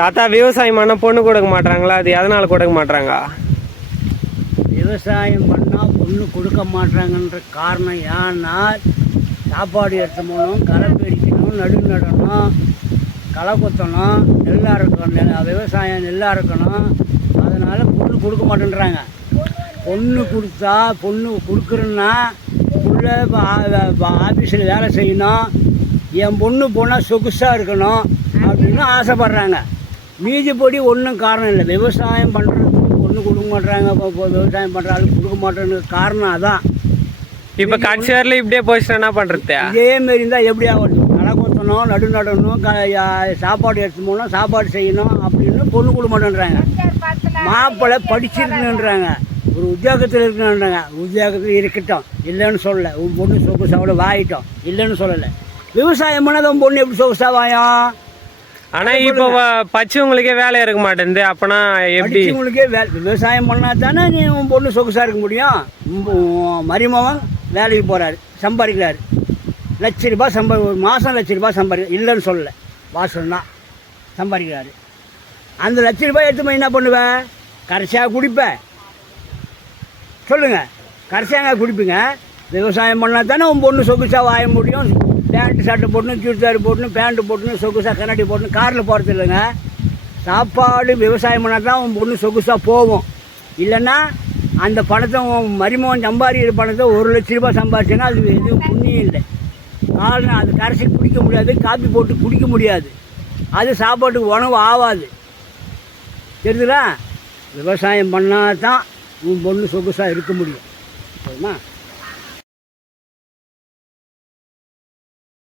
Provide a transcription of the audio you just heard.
தாத்தா விவசாயம் பண்ண பொண்ணு கொடுக்க மாட்டாங்களா? அது எதனால கொடுக்க மாட்டாங்க? விவசாயம் பண்ணால் பொண்ணு கொடுக்க மாட்டாங்கன்ற காரணம் ஏன்னா சாப்பாடு எடுத்து போகணும், களை பிரிக்கணும், நடணும், களை குத்தணும், நெல்லாக இருக்கணும், விவசாயம் நெல்லாக இருக்கணும். அதனால் பொண்ணு கொடுக்க மாட்டேன்றாங்க. பொண்ணு கொடுத்தா பொண்ணு கொடுக்குறேன்னா உள்ள ஆஃபீஸில் வேலை செய்யணும், என் பொண்ணு போனால் சொகுசாக இருக்கணும் அப்படின்னு ஆசைப்பட்றாங்க. மீதிப்படி ஒன்றும் காரணம் இல்லை. விவசாயம் பண்ணுறதுக்கு பொண்ணு கொடுக்க மாட்டாங்க. இப்போ விவசாயம் பண்ணுற ஆளுக்கு கொடுக்க மாட்டேன்னு காரணம் அதான். இப்போ கட்சி வரல இப்படியே போச்சுன்னா என்ன பண்ணுறது? இதேமாரி இருந்தால் எப்படியா வருது? களை கொத்தணும், நடணும், சாப்பாடு எடுத்து போகணும், சாப்பாடு செய்யணும் அப்படின்னு பொண்ணு கொடுக்க மாட்டேன்றாங்க. மாப்பிள்ளை படிச்சிருக்கணுன்றாங்க, ஒரு உத்தியோகத்தில் இருக்கணுன்றாங்க. உத்தியோகத்தில் இருக்கட்டும், இல்லைன்னு சொல்லலை. உன் பொண்ணு சொகுசாவோட வாயிட்டோம், இல்லைன்னு சொல்லலை. விவசாயம் பண்ணாத உன் பொண்ணு எப்படி சொகுசா வாயும்? ஆனால் இப்போ பச்சைவங்களுக்கே வேலை இருக்க மாட்டேங்குது. அப்போனா எப்படி? உங்களுக்கே விவசாயம் பண்ணால் தானே நீ உன் பொண்ணு சொகுசாக இருக்க முடியும். மருமகன் வேலைக்கு போகிறாரு, சம்பாதிக்கிறாரு, ₹1,00,000 ஒரு மாதம் ₹1,00,000 சம்பாதிக்க, இல்லைன்னு சொல்லலை, வாசம் தான் சம்பாதிக்கிறாரு. அந்த ₹1,00,000 எடுத்து போய் என்ன பண்ணுவேன்? கரைசியாக குடிப்பேன் சொல்லுங்கள். கரைசியாங்க குடிப்பீங்க. விவசாயம் பண்ணால் தானே உன் பொண்ணு சொகுசாக வாய முடியும். பேண்ட்டு சட்டை போட்டுன்னு, சுடிதார் போட்டுன்னு, பேண்ட்டு போட்டுன்னு, சொகுசாக கண்ணாடி போட்டுன்னு காரில் போகிறது இல்லைங்க. சாப்பாடு விவசாயம் பண்ணால் தான் உன் பொண்ணு சொகுசாக போகும். இல்லைன்னா அந்த பணத்தை உன் மருமகன் சம்பாதிக்கிற பணத்தை ₹1,00,000 சம்பாதிச்சேன்னா அது எதுவும் புண்ணியம் இல்லை. காரணம் அது கரைச்சி குடிக்க முடியாது, காப்பி போட்டு குடிக்க முடியாது, அது சாப்பாட்டுக்கு உணவு ஆகாது. தெரியுதுங்களா? விவசாயம் பண்ணால் தான் உன் பொண்ணு சொகுசாக இருக்க முடியும். சரிம்மா?